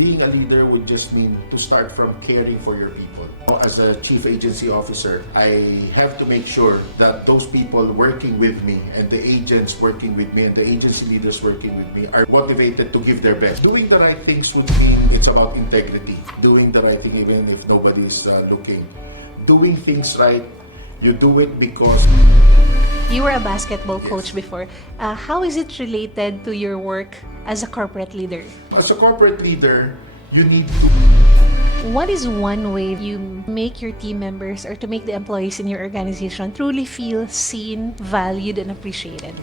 being a leader would just mean to start from caring for your people. As a chief agency officer, I have to make sure that those people working with me and the agents working with me and the agency leaders working with me are motivated to give their best. Doing the right things would mean it's about integrity. Doing the right thing even if nobody is looking. Doing things right, you do it because... You were a basketball coach before. How is it related to your work as a corporate leader? As a corporate leader, you need to... What is one way you make your team members or to make the employees in your organization truly feel seen, valued, and appreciated?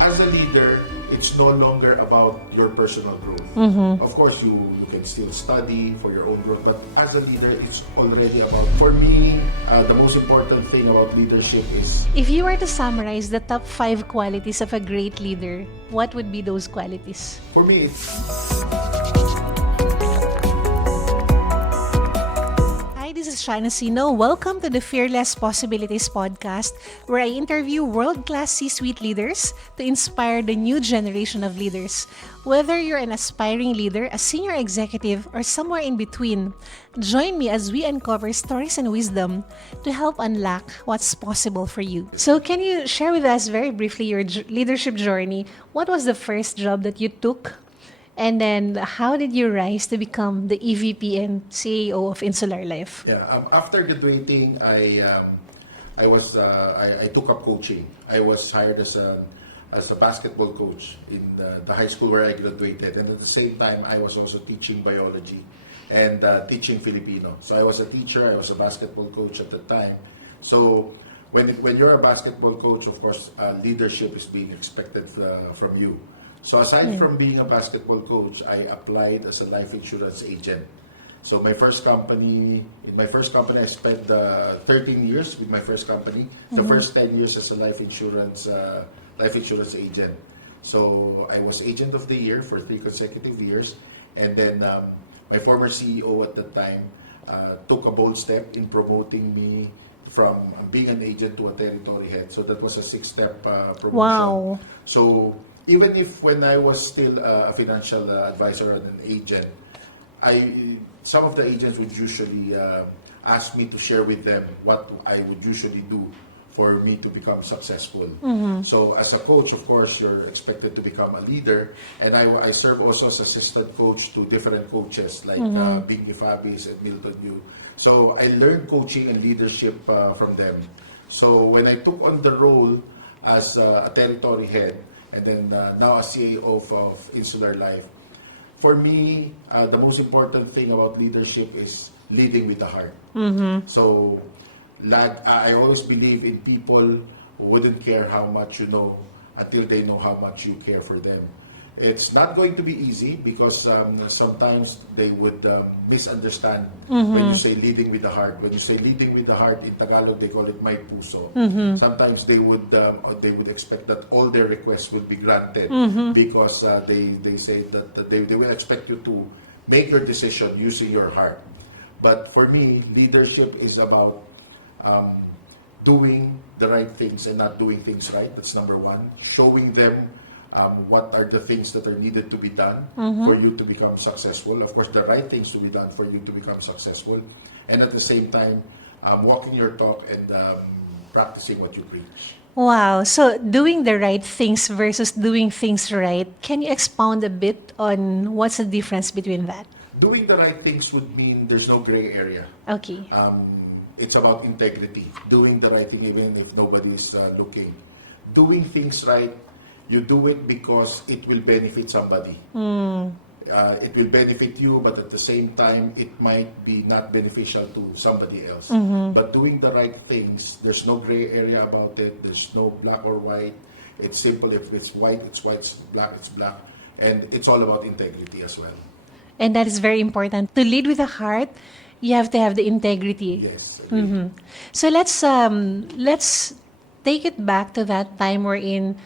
As a leader, it's no longer about your personal growth. Of course, you can still study for your own growth, but as a leader, it's already about... For me, the most important thing about leadership is... If you were to summarize the top 5 qualities of a great leader, what would be those qualities? For me, it's... This is Sha Nacino. Welcome to the Fearless Possibilities podcast, where I interview world-class C-suite leaders to inspire the new generation of leaders. Whether you're an aspiring leader, a senior executive, or somewhere in between, join me as we uncover stories and wisdom to help unlock what's possible for you. So can you share with us very briefly your leadership journey? What was the first job that you took? And then, how did you rise to become the EVP and CAO of Insular Life? Yeah, after graduating, I took up coaching. I was hired as a basketball coach in the high school where I graduated, and at the same time, I was also teaching biology and teaching Filipino. So I was a teacher. I was a basketball coach at the time. So when you're a basketball coach, of course, leadership is being expected from you. So aside from being a basketball coach, I applied as a life insurance agent. So in my first company, I spent 13 years with my first company. The first 10 years as a life insurance agent. So I was agent of the year for 3 consecutive years. And then my former CEO at the time took a bold step in promoting me from being an agent to a territory head. So that was a 6-step promotion. Wow. So even if when I was still a financial advisor and an agent, some of the agents would usually ask me to share with them what I would usually do for me to become successful. So as a coach, of course, you're expected to become a leader. And I serve also as assistant coach to different coaches like Big Fabis and Milton Yu. So I learned coaching and leadership from them. So when I took on the role as a territory head, and then now a CAO of Insular Life. For me, the most important thing about leadership is leading with the heart. So I always believe in people who wouldn't care how much you know until they know how much you care for them. It's not going to be easy because sometimes they would misunderstand when you say leading with the heart. When you say leading with the heart, in Tagalog they call it may puso. Sometimes they would expect that all their requests will be granted because they say that they will expect you to make your decision using your heart. But for me, leadership is about doing the right things and not doing things right. That's number one. Showing them what are the things that are needed to be done for you to become successful. Of course, the right things to be done for you to become successful. And at the same time, walking your talk and practicing what you preach. Wow. So doing the right things versus doing things right. Can you expound a bit on what's the difference between that? Doing the right things would mean there's no gray area. Okay. It's about integrity. Doing the right thing even if nobody's looking. Doing things right, you do it because it will benefit somebody. It will benefit you, but at the same time, it might be not beneficial to somebody else. But doing the right things, there's no gray area about it. There's no black or white. It's simple. If it's white, it's white. It's black, it's black. And it's all about integrity as well. And that is very important. To lead with the heart, you have to have the integrity. Yes. So let's take it back to that time wherein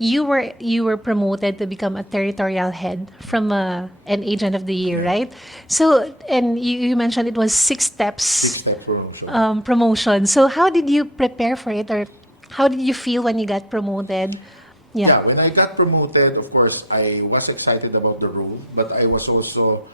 you were promoted to become a territorial head from an agent of the year, right? So, and you mentioned it was 6 steps. 6-step promotion. Promotion. So how did you prepare for it, or how did you feel when you got promoted? Yeah. When I got promoted, of course, I was excited about the role, but I was also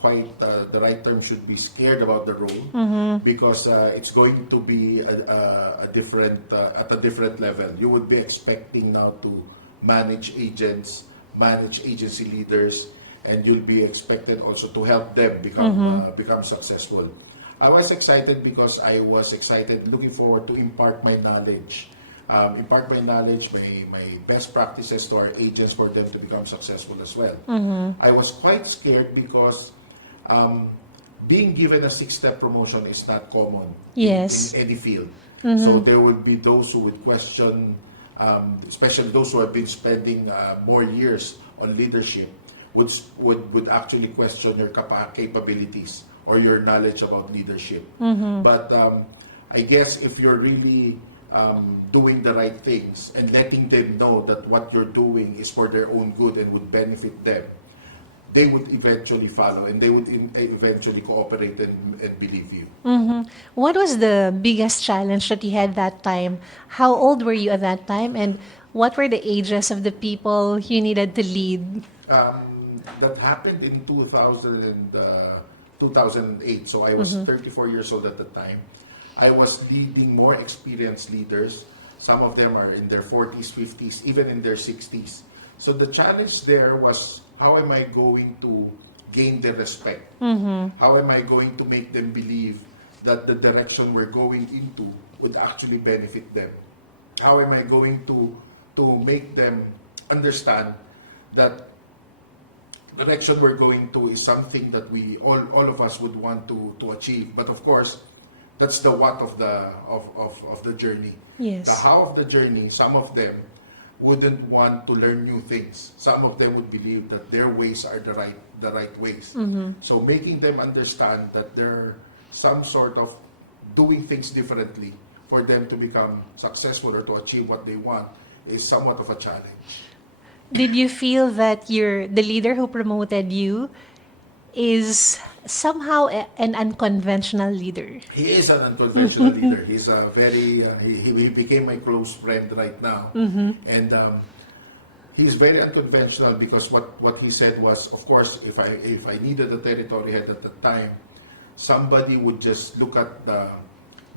quite, the right term should be scared about the role because it's going to be a different, at a different level. You would be expecting now to manage agents, manage agency leaders, and you'll be expected also to help them become successful. I was excited because I was excited, looking forward to impart my knowledge, my best practices to our agents for them to become successful as well. I was quite scared because being given a 6-step promotion is not common Yes. in any field. So there would be those who would question, especially those who have been spending more years on leadership, would actually question your capabilities or your knowledge about leadership. But I guess if you're really doing the right things and letting them know that what you're doing is for their own good and would benefit them, they would eventually follow and they would eventually cooperate and believe you. What was the biggest challenge that you had that time? How old were you at that time? And what were the ages of the people you needed to lead? That happened in 2008. So I was 34 years old at the time. I was leading more experienced leaders. Some of them are in their 40s, 50s, even in their 60s. So the challenge there was, how am I going to gain their respect? How am I going to make them believe that the direction we're going into would actually benefit them? How am I going to make them understand that the direction we're going to is something that we all of us would want to achieve? But of course, that's the what of the journey. Yes. The how of the journey, some of them wouldn't want to learn new things. Some of them would believe that their ways are the right ways. So making them understand that there are some sort of doing things differently for them to become successful or to achieve what they want is somewhat of a challenge. Did you feel that the leader who promoted you is somehow an unconventional leader? He is an unconventional leader. He's a very he became my close friend right now, and he's very unconventional because what he said was, of course, if I needed a territory head at the time, somebody would just look at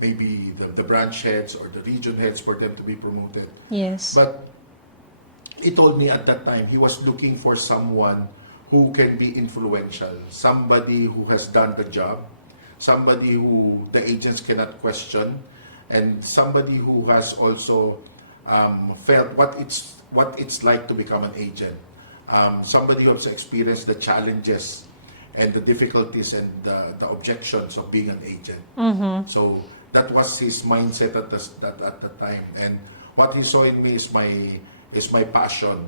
maybe the branch heads or the region heads for them to be promoted. Yes. But he told me at that time he was looking for someone who can be influential, somebody who has done the job, somebody who the agents cannot question, and somebody who has also felt what it's like to become an agent, somebody who has experienced the challenges and the difficulties and the objections of being an agent. So that was his mindset at the time, and what he saw in me is my passion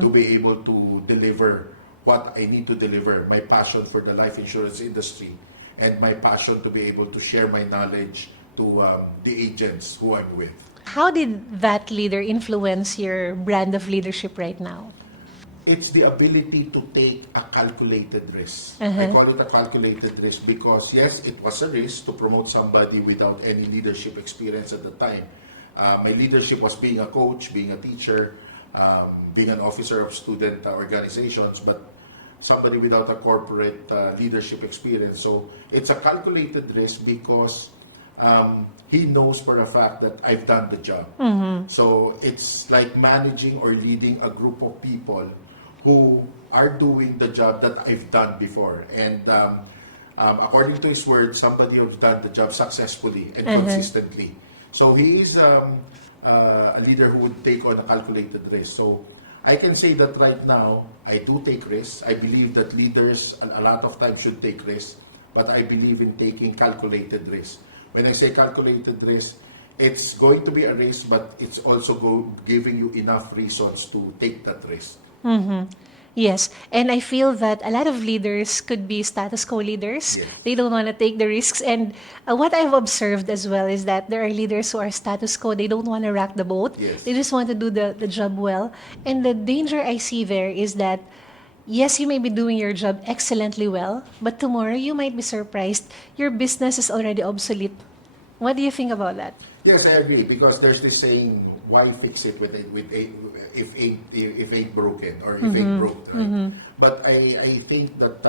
to be able to deliver what I need to deliver, my passion for the life insurance industry, and my passion to be able to share my knowledge to the agents who I'm with. How did that leader influence your brand of leadership right now? It's the ability to take a calculated risk. I call it a calculated risk because, yes, it was a risk to promote somebody without any leadership experience at the time. My leadership was being a coach, being a teacher, being an officer of student organizations, but somebody without a corporate leadership experience. So it's a calculated risk because he knows for a fact that I've done the job. So it's like managing or leading a group of people who are doing the job that I've done before. And according to his word, somebody who's done the job successfully and consistently. So he is a leader who would take on a calculated risk. So I can say that right now, I do take risks. I believe that leaders a lot of times should take risks, but I believe in taking calculated risks. When I say calculated risk, it's going to be a risk, but it's also giving you enough reasons to take that risk. Yes, and I feel that a lot of leaders could be status quo leaders. Yes. They don't want to take the risks. And what I've observed as well is that there are leaders who are status quo. They don't want to rock the boat. Yes. They just want to do the job well. And the danger I see there is that, yes, you may be doing your job excellently well, but tomorrow you might be surprised your business is already obsolete. What do you think about that? Yes, I agree, because there's this saying, "Why fix it if ain't broken, or if ain't broke?" Right? But I think that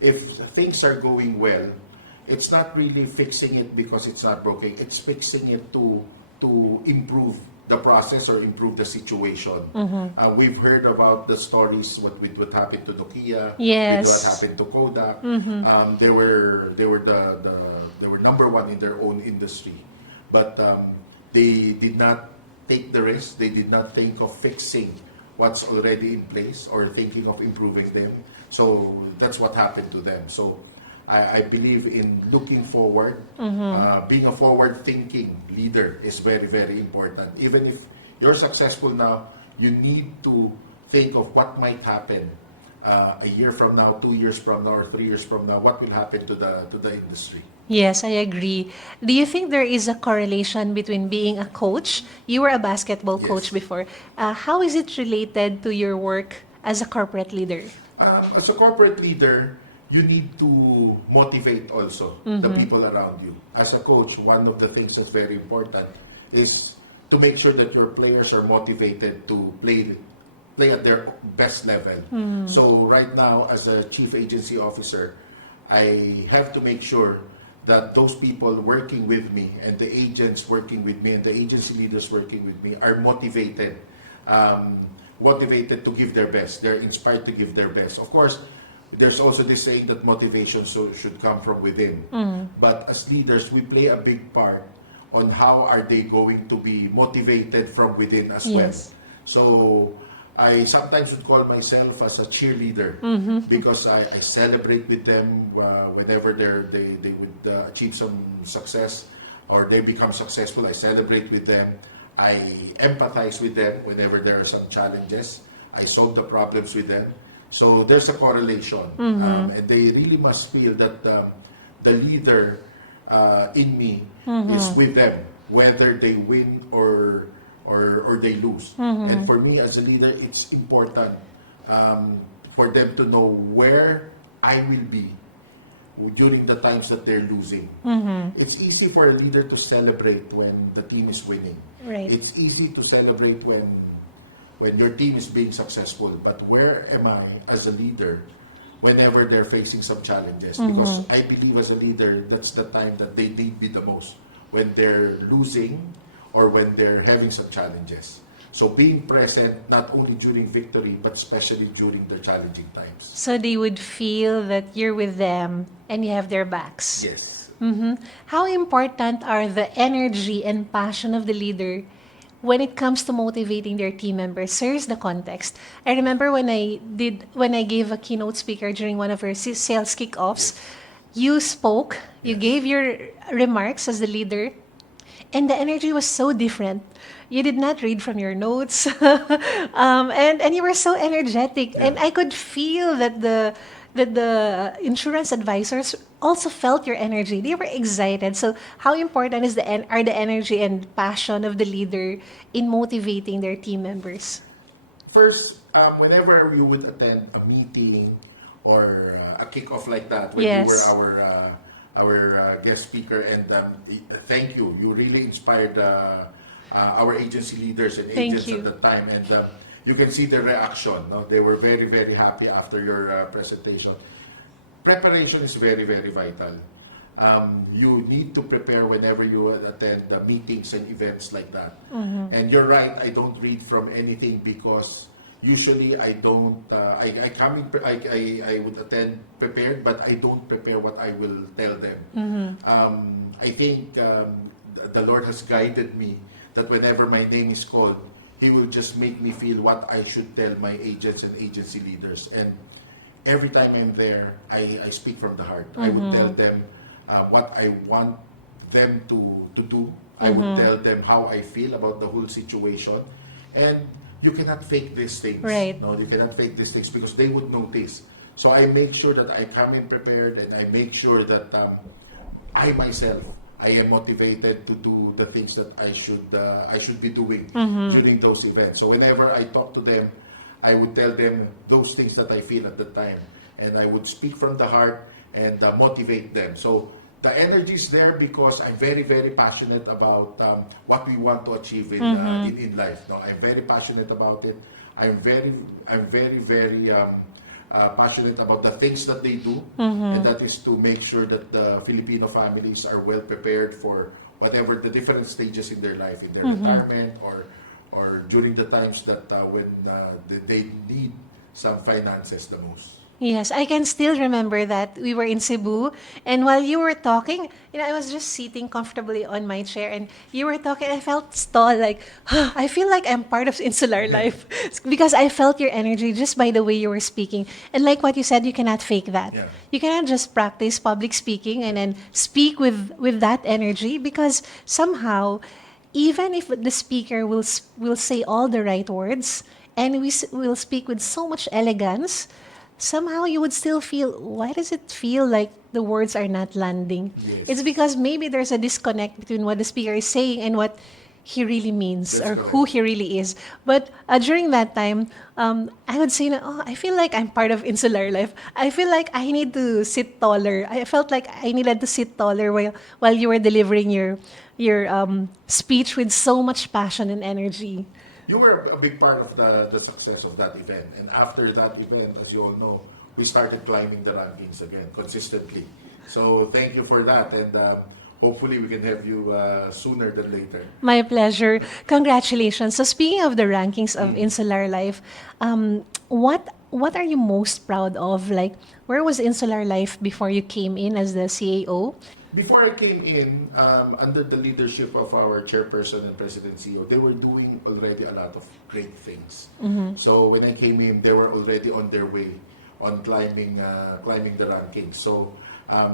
if things are going well, it's not really fixing it because it's not broken. It's fixing it to improve the process or improve the situation. We've heard about the stories what happened to Nokia, with what Yes. happened to Kodak. They were number one in their own industry, but they did not take the risk. They did not think of fixing what's already in place or thinking of improving them. So that's what happened to them. So I believe in looking forward. Being a forward-thinking leader is very, very important. Even if you're successful now, you need to think of what might happen a year from now, 2 years from now, or 3 years from now. What will happen to the industry? Yes, I agree. Do you think there is a correlation between being a coach? You were a basketball coach Yes. before. How is it related to your work as a corporate leader? As a corporate leader, you need to motivate also the people around you. As a coach, one of the things that's very important is to make sure that your players are motivated to play at their best level. So right now, as a chief agency officer, I have to make sure that those people working with me and the agents working with me and the agency leaders working with me are motivated, motivated to give their best. They're inspired to give their best. Of course, there's also this saying that motivation should come from within. But as leaders, we play a big part on how are they going to be motivated from within as well. Yes. So I sometimes would call myself as a cheerleader, because I celebrate with them whenever they would achieve some success or they become successful. I celebrate with them. I empathize with them whenever there are some challenges. I solve the problems with them. So there's a correlation, and they really must feel that the leader in me is with them, whether they win or they lose. And for me as a leader, it's important for them to know where I will be during the times that they're losing. It's easy for a leader to celebrate when the team is winning. Right. It's easy to celebrate when your team is being successful. But where am I as a leader whenever they're facing some challenges? Because I believe as a leader, that's the time that they need me the most, when they're losing or when they're having some challenges. So being present not only during victory, but especially during the challenging times. So they would feel that you're with them and you have their backs. Yes. How important are the energy and passion of the leader when it comes to motivating their team members? Here's the context. I remember when I gave a keynote speaker during one of our sales kickoffs, you spoke, you gave your remarks as the leader, and the energy was so different. You did not read from your notes, and you were so energetic, and I could feel that the insurance advisors also felt your energy. They were excited. So, how important are the energy and passion of the leader in motivating their team members? First, whenever you would attend a meeting or a kickoff like that, when Yes. you were our guest speaker, and thank you. You really inspired our agency leaders and Thank agents you. at the time, and you can see the reaction. No? They were very, very happy after your presentation. Preparation is very, very vital. You need to prepare whenever you attend the meetings and events like that. And you're right, I don't read from anything, because usually I don't. I come in. I would attend prepared, but I don't prepare what I will tell them. I think the Lord has guided me that whenever my name is called, He will just make me feel what I should tell my agents and agency leaders. And every time I'm there, I speak from the heart. I would tell them what I want them to do. I would tell them how I feel about the whole situation. And you cannot fake these things. Right. No, you cannot fake these things, because they would notice. So I make sure that I come in prepared, and I make sure that I myself, I am motivated to do the things that I should be doing during those events. So whenever I talk to them, I would tell them those things that I feel at the time, and I would speak from the heart and motivate them. So the energy is there because I'm very, very passionate about what we want to achieve in life. No, I'm very passionate about it. I'm very, very passionate about the things that they do, and that is to make sure that the Filipino families are well prepared for whatever the different stages in their life, in their retirement or during the times that when they need some finances the most. Yes, I can still remember that we were in Cebu, and while you were talking, I was just sitting comfortably on my chair, and you were talking. I felt stalled, like I feel like I'm part of Insular Life because I felt your energy just by the way you were speaking. And like what you said, you cannot fake that. Yeah. You cannot just practice public speaking and then speak with that energy because somehow, even if the speaker will say all the right words and will speak with so much elegance, somehow you would still feel, why does it feel like the words are not landing? Yes. It's because maybe there's a disconnect between what the speaker is saying and what he really means That's or correct. who he really is. But during that time, I would say, I feel like I'm part of Insular Life. I feel like I need to sit taller. I felt like I needed to sit taller while you were delivering your speech with so much passion and energy. You were a big part of the success of that event. And after that event, as you all know, we started climbing the rankings again consistently. So thank you for that. And hopefully we can have you sooner than later. My pleasure. Congratulations. So speaking of the rankings of Insular Life, what are you most proud of? Like, where was Insular Life before you came in as the CAO? Before I came in, under the leadership of our chairperson and president CEO, they were doing already a lot of great things. So when I came in, they were already on their way on climbing the rankings. So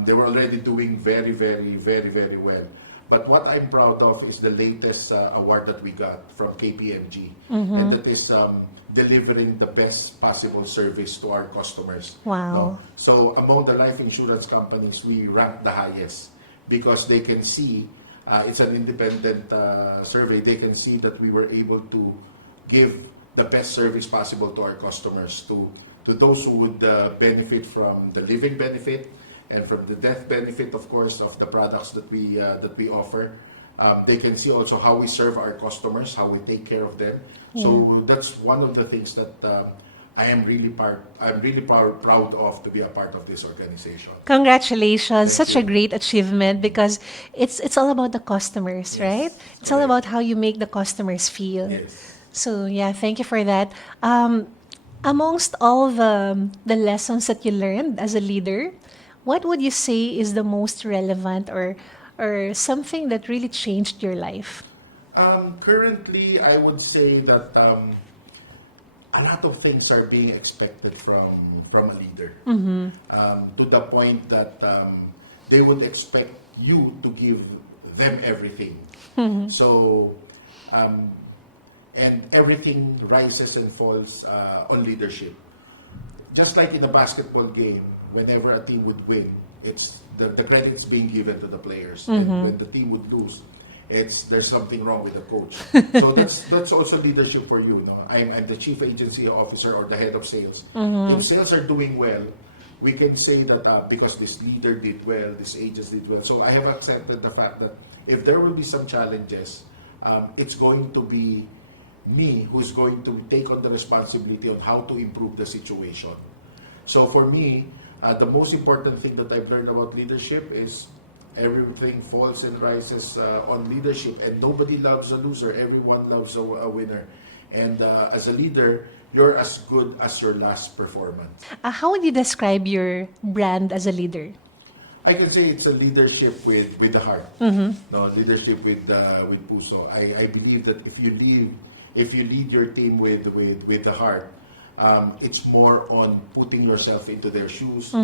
they were already doing very, very, very, very well. But what I'm proud of is the latest award that we got from KPMG, and that is delivering the best possible service to our customers. Wow. No? So among the life insurance companies, we rank the highest because they can see, it's an independent survey, they can see that we were able to give the best service possible to our customers, to those who would benefit from the living benefit and from the death benefit, of course, of the products that we offer. They can see also how we serve our customers, how we take care of them. So that's one of the things that I'm really proud of to be a part of this organization. Congratulations. Thank Such a you. great achievement because it's all about the customers, right? It's all correct. about how you make the customers feel. Yes. So yeah, thank you for that. Amongst all the lessons that you learned as a leader, what would you say is the most relevant or something that really changed your life? Currently, I would say that a lot of things are being expected from a leader, to the point that they would expect you to give them everything. So, and everything rises and falls on leadership. Just like in a basketball game, whenever a team would win, it's the credit is being given to the players. And when the team would lose, there's something wrong with the coach. So that's also leadership for you. No? I'm the chief agency officer or the head of sales. If sales are doing well, we can say that because this leader did well, this agent did well. So I have accepted the fact that if there will be some challenges, it's going to be me who's going to take on the responsibility on how to improve the situation. So for me, the most important thing that I've learned about leadership is everything falls and rises on leadership, and nobody loves a loser. Everyone loves a winner. And as a leader, you're as good as your last performance. How would you describe your brand as a leader? I can say it's a leadership with the heart. No, leadership with Puso. I believe that if you lead your team with the heart, it's more on putting yourself into their shoes.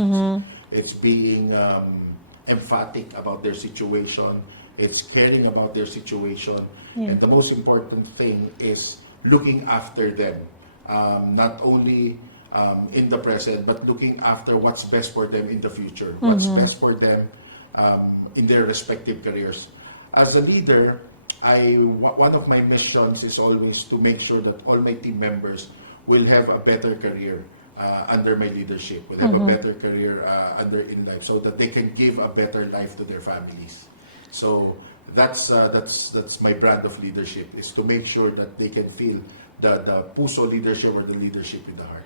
It's being emphatic about their situation. It's caring about their situation. And the most important thing is looking after them. Not only in the present, but looking after what's best for them in the future. What's best for them in their respective careers. As a leader, one of my missions is always to make sure that all my team members will have a better career, under my leadership, will have a better career under in life, so that they can give a better life to their families. So that's my brand of leadership, is to make sure that they can feel the Puso leadership, or the leadership with the heart.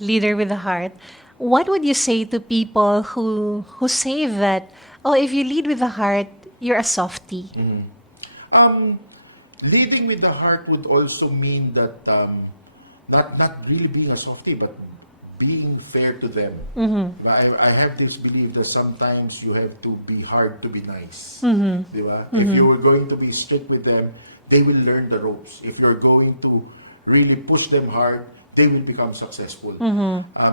Leader with a heart. What would you say to people who say that, oh, if you lead with the heart, you're a softie? Um, Leading with the heart would also mean that not really being a softie, but being fair to them. I have this belief that sometimes you have to be hard to be nice. Di ba? If you are going to be strict with them, they will learn the ropes. If you're going to really push them hard, they will become successful.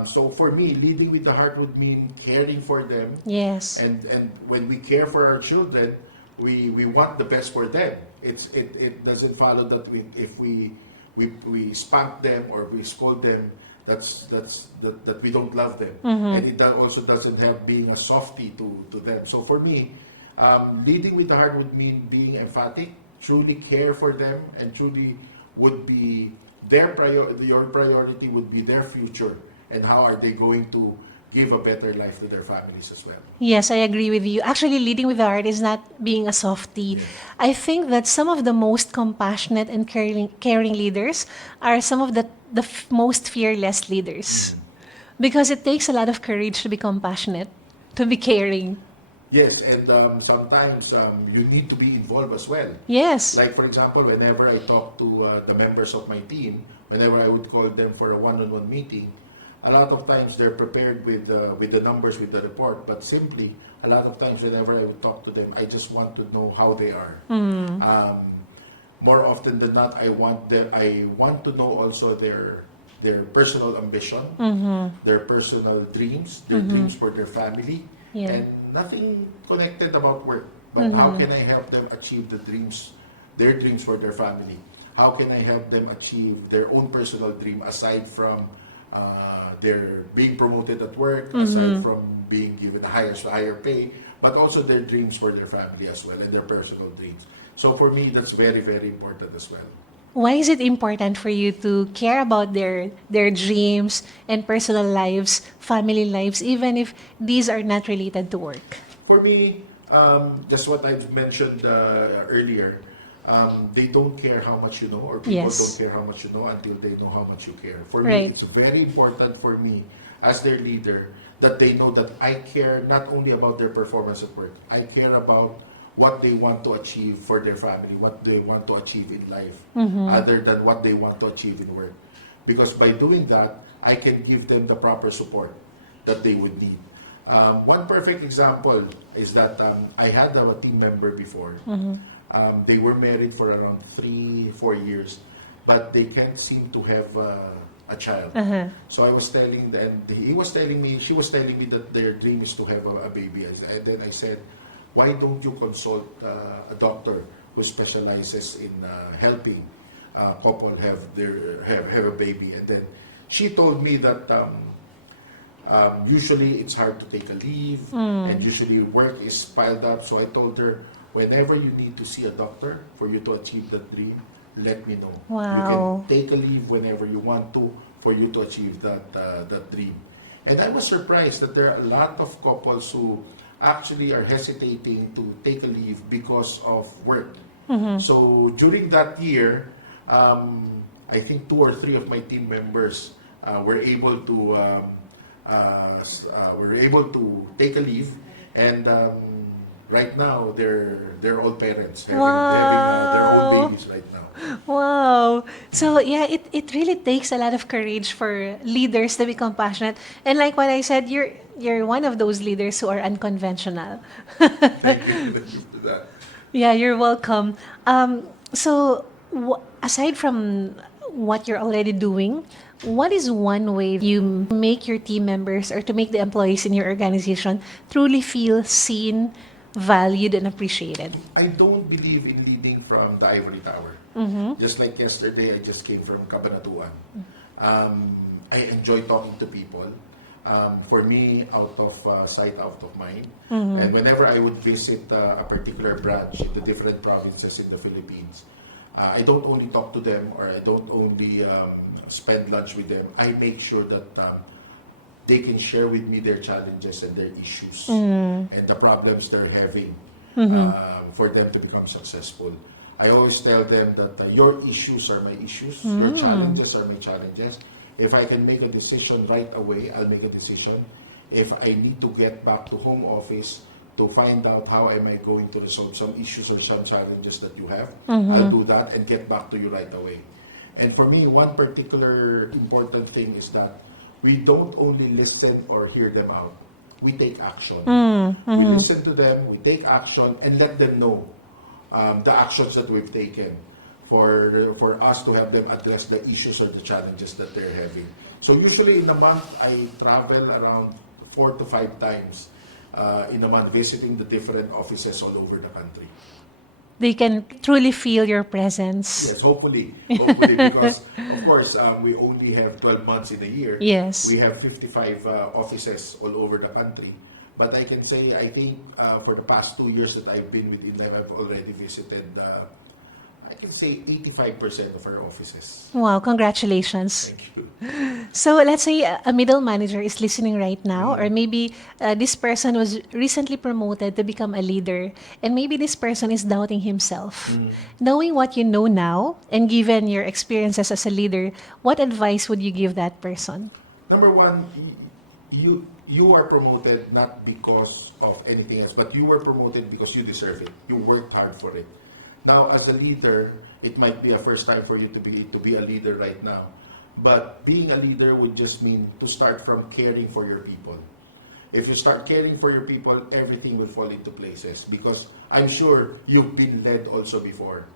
So for me, leading with the heart would mean caring for them. Yes. And when we care for our children, we want the best for them. It doesn't follow that if we spank them or we scold them, that we don't love them. And it also doesn't have being a softie to them. So for me, leading with the heart would mean being emphatic, truly care for them, and truly would be your priority would be their future, and how are they going to give a better life to their families as well. Yes, I agree with you. Actually, leading with the heart is not being a softie. I think that some of the most compassionate and caring leaders are some of the most fearless leaders. Because it takes a lot of courage to be compassionate, to be caring. Yes, and sometimes you need to be involved as well. Yes. Like for example, whenever I talk to the members of my team, whenever I would call them for a one-on-one meeting, a lot of times they're prepared with the numbers, with the report, but simply a lot of times whenever I would talk to them, I just want to know how they are. More often than not, I want to know also their personal ambition, their personal dreams, their dreams for their family, and nothing connected about work. But how can I help them achieve their dreams for their family? How can I help them achieve their own personal dream, aside from their being promoted at work, aside from being given a higher pay, but also their dreams for their family as well, and their personal dreams. So for me, that's very, very important as well. Why is it important for you to care about their dreams and personal lives, family lives, even if these are not related to work? For me, just what I've mentioned earlier, they don't care how much you know, or people don't care how much you know until they know how much you care. For me, it's very important for me as their leader that they know that I care not only about their performance at work. I care about what they want to achieve for their family, what they want to achieve in life, other than what they want to achieve in work. Because by doing that, I can give them the proper support that they would need. One perfect example is that I had a team member before. They were married for around 3-4 years, but they can't seem to have a child. So I was telling them, she was telling me that their dream is to have a baby. And then I said, why don't you consult a doctor who specializes in helping couple have a baby? And then she told me that usually it's hard to take a leave, and usually work is piled up. So I told her, whenever you need to see a doctor for you to achieve that dream, let me know. Wow. You can take a leave whenever you want to for you to achieve that dream. And I was surprised that there are a lot of couples who actually are hesitating to take a leave because of work. So during that year, I think 2 or 3 of my team members were able to take a leave, and right now they're all parents, having their own babies right now. Wow. So yeah, it really takes a lot of courage for leaders to be compassionate. And like what I said, you're one of those leaders who are unconventional. Thank you for that. Yeah, you're welcome. So aside from what you're already doing, what is one way you make your team members or to make the employees in your organization truly feel seen, valued, and appreciated? I don't believe in leading from the ivory tower. Just like yesterday, I just came from Cabanatuan. I enjoy talking to people. For me, out of sight, out of mind. And whenever I would visit a particular branch in the different provinces in the Philippines, I don't only talk to them, or I don't only spend lunch with them. I make sure that they can share with me their challenges and their issues and the problems they're having for them to become successful. I always tell them that your issues are my issues, your challenges are my challenges. If I can make a decision right away, I'll make a decision. If I need to get back to home office to find out how am I going to resolve some issues or some challenges that you have, I'll do that and get back to you right away. And for me, one particular important thing is that we don't only listen or hear them out. We take action. We listen to them, we take action, and let them know the actions that we've taken for us to have them address the issues or the challenges that they're having. So usually in a month, I travel around 4 to 5 times in a month, visiting the different offices all over the country. They can truly feel your presence. Yes, hopefully, because of course we only have 12 months in a year. Yes. We have 55 offices all over the country. But I can say, I think for the past 2 years that I've been with InLife, I've already visited, I can say 85% of our offices. Wow, congratulations. Thank you. So let's say a middle manager is listening right now, or maybe this person was recently promoted to become a leader, and maybe this person is doubting himself. Knowing what you know now, and given your experiences as a leader, what advice would you give that person? Number one, you are promoted not because of anything else, but you were promoted because you deserve it. You worked hard for it. Now, as a leader, it might be a first time for you to be a leader right now. But being a leader would just mean to start from caring for your people. If you start caring for your people, everything will fall into places, because I'm sure you've been led also before.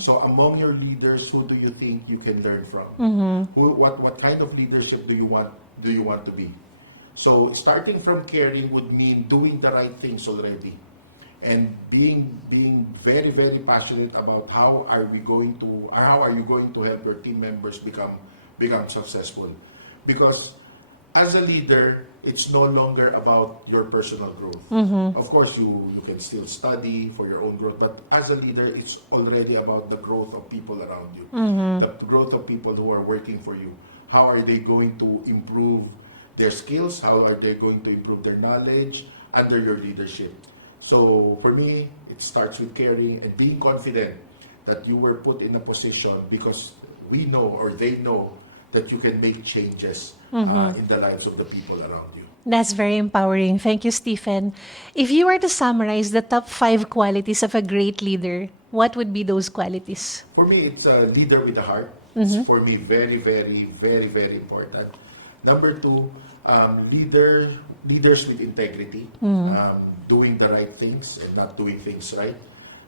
So among your leaders, who do you think you can learn from? What kind of leadership do you want to be? So starting from caring would mean doing the right things already, and being very, very passionate about how are you going to help your team members become successful. Because as a leader, it's no longer about your personal growth. Of course, you can still study for your own growth, but as a leader, it's already about the growth of people around you, the growth of people who are working for you. How are they going to improve their skills? How are they going to improve their knowledge under your leadership? So for me, it starts with caring and being confident that you were put in a position because we know, or they know, that you can make changes in the lives of the people around you. That's very empowering. Thank you, Stephen. If you were to summarize the top 5 qualities of a great leader, what would be those qualities? For me, it's a leader with a heart. It's for me very, very, very, very important. Number 2, leaders with integrity, doing the right things and not doing things right.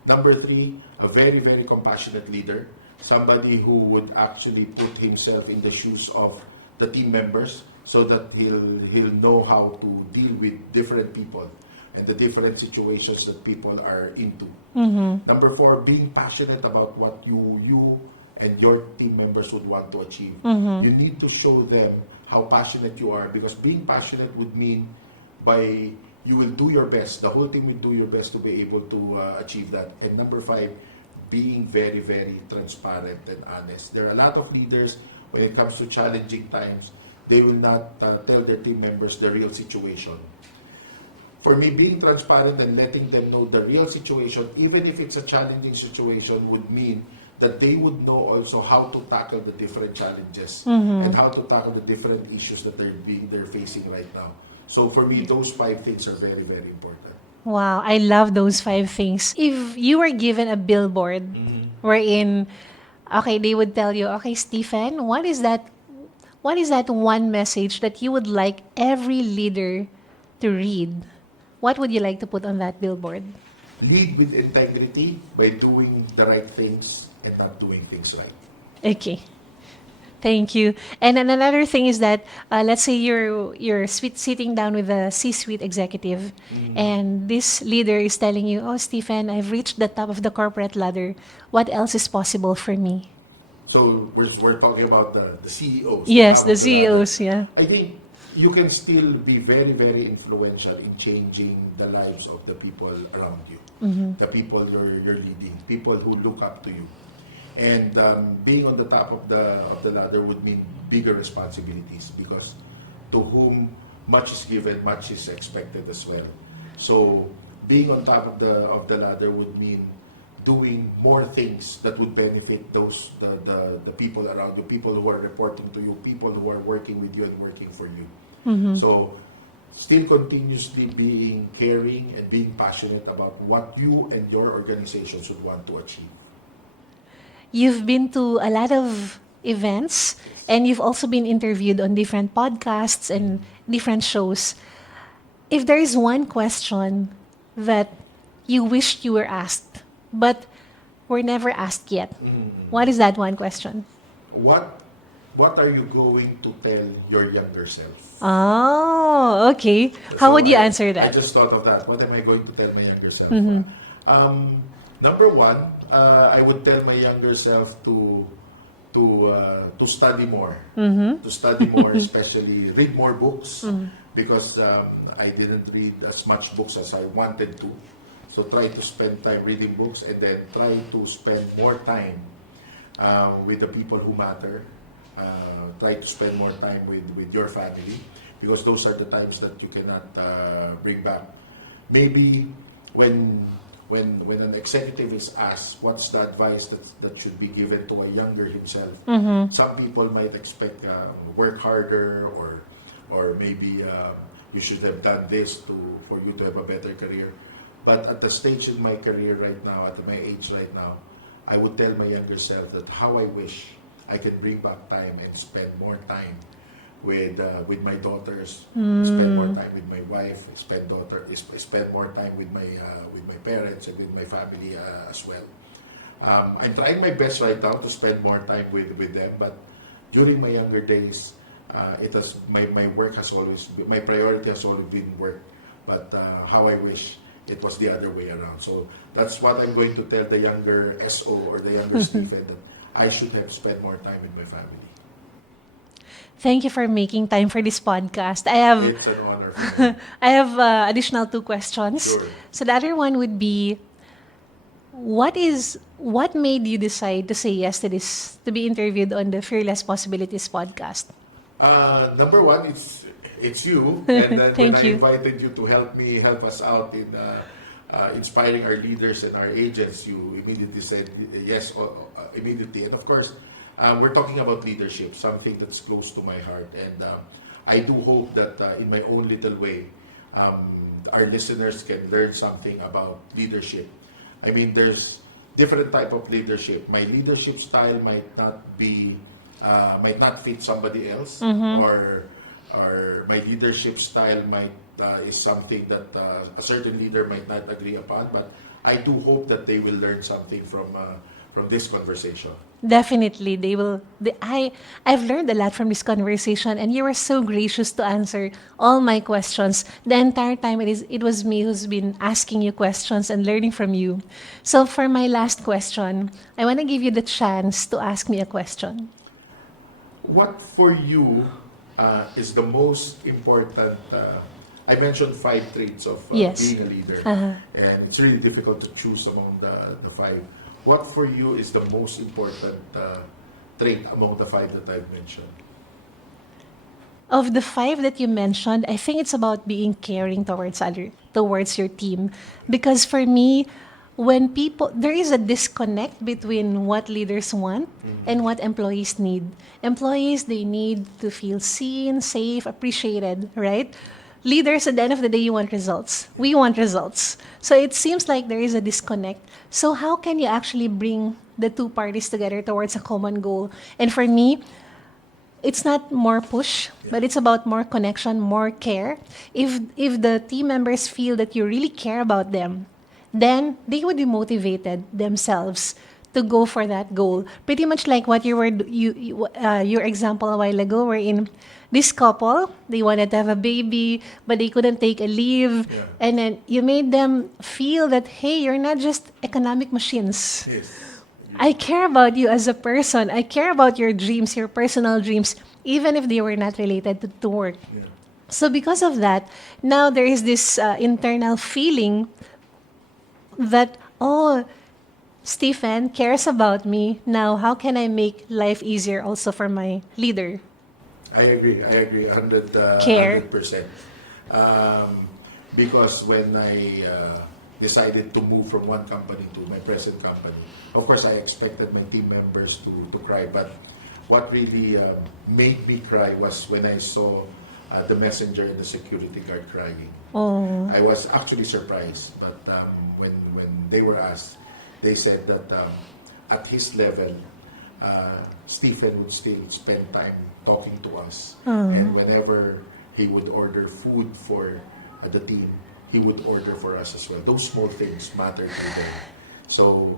Number 3, a very, very compassionate leader, somebody who would actually put himself in the shoes of the team members so that he'll know how to deal with different people and the different situations that people are into. Number 4, being passionate about what you and your team members would want to achieve. You need to show them how passionate you are, because being passionate would mean you will do your best, the whole team will do your best to be able to achieve that. And number 5, being very, very transparent and honest. There are a lot of leaders, when it comes to challenging times, they will not tell their team members the real situation. For me, being transparent and letting them know the real situation, even if it's a challenging situation, would mean that they would know also how to tackle the different challenges and how to tackle the different issues that they're facing right now. So for me, those 5 things are very, very important. Wow, I love those 5 things. If you were given a billboard wherein, okay, they would tell you, okay, Stephen, what is that one message that you would like every leader to read? What would you like to put on that billboard? Lead with integrity by doing the right things and not doing things right. Okay. Thank you. And then another thing is that let's say you're sitting down with a C-suite executive, and this leader is telling you, "Oh, Stephen, I've reached the top of the corporate ladder. What else is possible for me?" So we're talking about the CEOs. Yes, the top of ladder. CEOs. Yeah. I think you can still be very, very influential in changing the lives of the people around you, the people you're leading, people who look up to you. And being on the top of the ladder would mean bigger responsibilities, because to whom much is given, much is expected as well. So being on top of the ladder would mean doing more things that would benefit the people around you, people who are reporting to you, people who are working with you and working for you. So still continuously being caring and being passionate about what you and your organization should want to achieve. You've been to a lot of events, and you've also been interviewed on different podcasts and different shows. If there is one question that you wished you were asked, but were never asked yet, what is that one question? What are you going to tell your younger self? Oh, okay. How So would you I answer that? just thought of that. What am I going to tell my younger self? Number one, I would tell my younger self to study more. To study more, especially read more books, because I didn't read as much books as I wanted to. So try to spend time reading books, and then try to spend more time with the people who matter. Try to spend more time with your family, because those are the times that you cannot bring back. Maybe when an executive is asked what's the advice that should be given to a younger himself, some people might expect work harder, or maybe you should have done this for you to have a better career. But at the stage in my career right now, at my age right now, I would tell my younger self that how I wish I could bring back time and spend more time with my daughters, spend more time with my wife, spend more time with my parents and with my family as well. I'm trying my best right now to spend more time with them, but during my younger days, my work has always been, my priority has always been work. But how I wish it was the other way around. So that's what I'm going to tell the younger SO or the younger Stephen, that I should have spent more time with my family. Thank you for making time for this podcast. I have It's an honor for me. I have additional two questions. Sure. So the other one would be, what made you decide to say yes to this, to be interviewed on the Fearless Possibilities podcast? Number one, it's you, and then when Thank I you. invited you to help us out in inspiring our leaders and our agents, you immediately said yes immediately. And of course, we're talking about leadership, something that's close to my heart, and I do hope that in my own little way, our listeners can learn something about leadership. I mean, there's different type of leadership. My leadership style might not fit somebody else, or my leadership style is something that a certain leader might not agree upon. But I do hope that they will learn something from this conversation. Definitely, they will. I've learned a lot from this conversation, and you were so gracious to answer all my questions. The entire time, it was me who's been asking you questions and learning from you. So for my last question, I want to give you the chance to ask me a question. What for you is the most important? I mentioned 5 traits of Yes. being a leader, and it's really difficult to choose among the 5. What for you is the most important trait among the 5 that I've mentioned? Of the 5 that you mentioned, I think it's about being caring towards your team. Because for me, there is a disconnect between what leaders want and what employees need. Employees, they need to feel seen, safe, appreciated, right? Leaders, at the end of the day, you want results. We want results. So it seems like there is a disconnect. So how can you actually bring the two parties together towards a common goal? And for me, it's not more push, but it's about more connection, more care. If the team members feel that you really care about them, then they would be motivated themselves to go for that goal. Pretty much like what your example a while ago, wherein this couple, they wanted to have a baby, but they couldn't take a leave, Yeah. and then you made them feel that, hey, you're not just economic machines. Yes. I care about you as a person. I care about your dreams, your personal dreams, even if they were not related to work. Yeah. So because of that, now there is this internal feeling that, oh, Stephen cares about me. Now, how can I make life easier also for my leader? I agree 100, Care. 100%. Because when I decided to move from one company to my present company, of course I expected my team members to cry, but what really made me cry was when I saw the messenger and the security guard crying. Oh, I was actually surprised, but when they were asked, they said that at his level, Stephen would still spend time talking to us, and whenever he would order food for the team, he would order for us as well. Those small things matter to them. So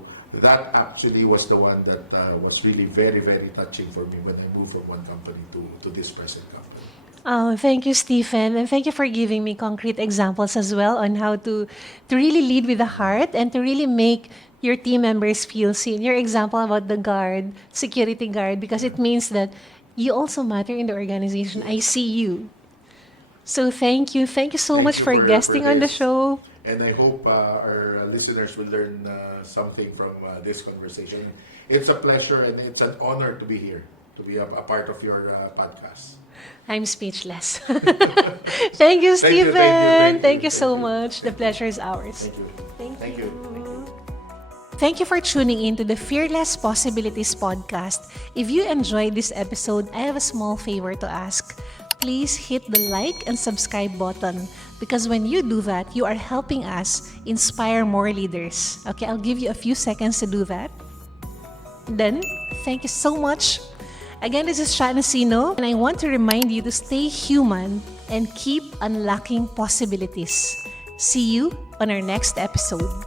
that actually was the one that was really very, very touching for me when I moved from one company to this present company. oh, thank you, Stephen, and thank you for giving me concrete examples as well on how to really lead with the heart and to really make your team members feel seen. Your example about the guard, security guard, because it means that you also matter in the organization. I see you. So thank you so Thank much you for guesting on the this. show. And I hope our listeners will learn something from this conversation. It's a pleasure and it's an honor to be here, to be a part of your podcast. I'm speechless. Thank you, Stephen. Thank you so much. The pleasure is ours. Thank you. Thank Thank you. you. Thank you for tuning in to the Fearless Possibilities podcast. If you enjoyed this episode, I have a small favor to ask. Please hit the like and subscribe button because when you do that, you are helping us inspire more leaders. Okay, I'll give you a few seconds to do that. Then, thank you so much. Again, this is Sha Nacino, and I want to remind you to stay human and keep unlocking possibilities. See you on our next episode.